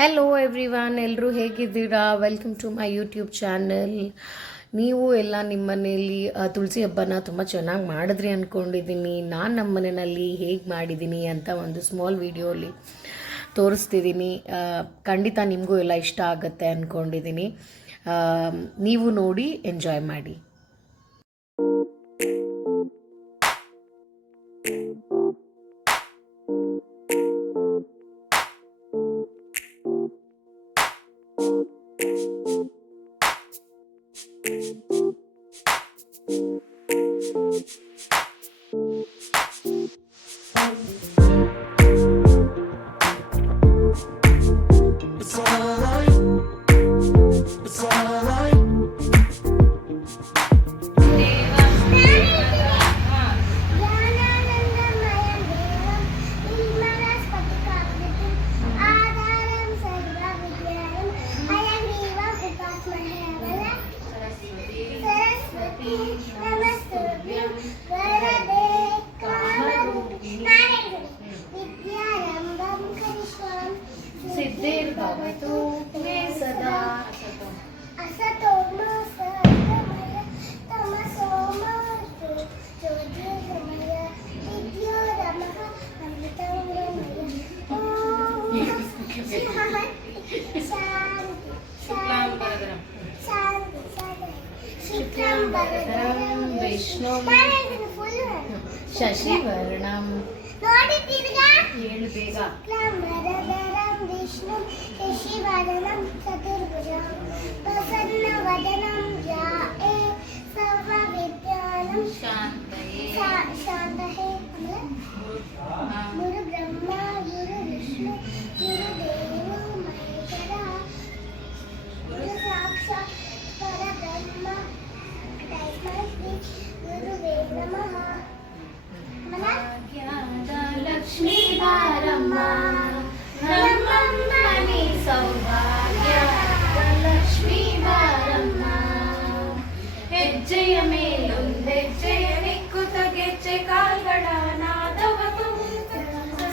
Hello everyone, ಎಲ್ಲರೂ ಹೇಗಿದ್ದೀರಾ? Welcome to my YouTube channel. ನೀವು ಎಲ್ಲ ನಿಮ್ಮ ಮನೆಯಲ್ಲಿ ತುಳಸಿ ಹಬ್ಬನ ತುಂಬ ಚೆನ್ನಾಗಿ ಮಾಡಿದ್ರಿ ಅಂದ್ಕೊಂಡಿದ್ದೀನಿ. ನಾನು ನಮ್ಮ ಮನೆಯಲ್ಲಿ ಹೇಗೆ ಮಾಡಿದ್ದೀನಿ ಅಂತ ಒಂದು ಸ್ಮಾಲ್ ವಿಡಿಯೋಲಿ ತೋರಿಸ್ತಿದ್ದೀನಿ. ಖಂಡಿತ ನಿಮಗೂ ಎಲ್ಲ ಇಷ್ಟ ಆಗುತ್ತೆ ಅಂದ್ಕೊಂಡಿದ್ದೀನಿ. ನೀವು ನೋಡಿ ಎಂಜಾಯ್ ಮಾಡಿ. सिद्धिर्भवतु मे सदा असतो मा सद्गमय तमसो मा ज्योतिर्गमय विद्योरमः अमृतं गमय शुक्लांबरधरं विष्णुं शशिवर्णं शुक्लांबरधरं विष्णुं शशिवर्णं चतुर्भुजं प्रसन्नवदनं ध्याये सर्वविद्यानां शान्तये गुरु ब्रह्मा गुरु विष्णु गुरुदेवो महेश्वरः गुरु साक्षात् परब्रह्म तस्मै श्री गुरुवे नमः. लक्ष्मी बारम्म नಮ್ಮಮ್ಮನಿ ಸೌಭಾಗ್ಯ ಲಕ್ಷ್ಮೀ ಬಾರಮ್ಮ. ಹೆಜ್ಜೆಯ ಮೇಲೊಂದೆಜ್ಜೆಯ ನಿಕ್ಕುತ ಗೆಜ್ಜೆ ಕಾಲ್ಗಳ ನಾದವತು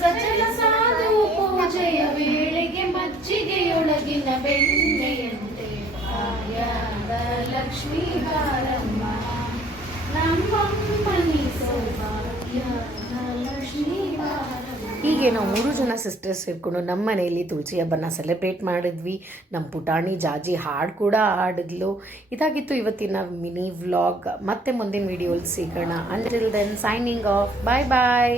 ಸಚಲ ಸಾಧು ಪೂಜೆಯ ವೇಳೆಗೆ ಮಜ್ಜಿಗೆಯೊಳಗಿನ ಬೆಣ್ಣೆಯಂತೆ ಭಾಗ್ಯದ ಲಕ್ಷ್ಮೀ ಬಾರಮ್ಮ ನಮ್ಮಮ್ಮನಿ ಸೌಭಾಗ್ಯ ಲಕ್ಷ್ಮೀ ಬಾರಮ್ಮ. ಹೀಗೆ ನಾವು 3 ಜನ ಸಿಸ್ಟರ್ಸ್ ಸೇರಿಕೊಂಡು ನಮ್ಮ ಮನೆಯಲ್ಲಿ ತುಳಸಿ ಹಬ್ಬನ ಸೆಲೆಬ್ರೇಟ್ ಮಾಡಿದ್ವಿ. ನಮ್ಮ ಪುಟಾಣಿ ಜಾಜಿ ಹಾಡು ಕೂಡ ಹಾಡಿದ್ಲು. ಇದಾಗಿತ್ತು ಇವತ್ತಿನ ಮಿನಿ ವ್ಲಾಗ್. ಮತ್ತೆ ಮುಂದಿನ ವಿಡಿಯೋಲಿ ಸಿಗೋಣ. Until then signing off. Bye ಬಾಯ್.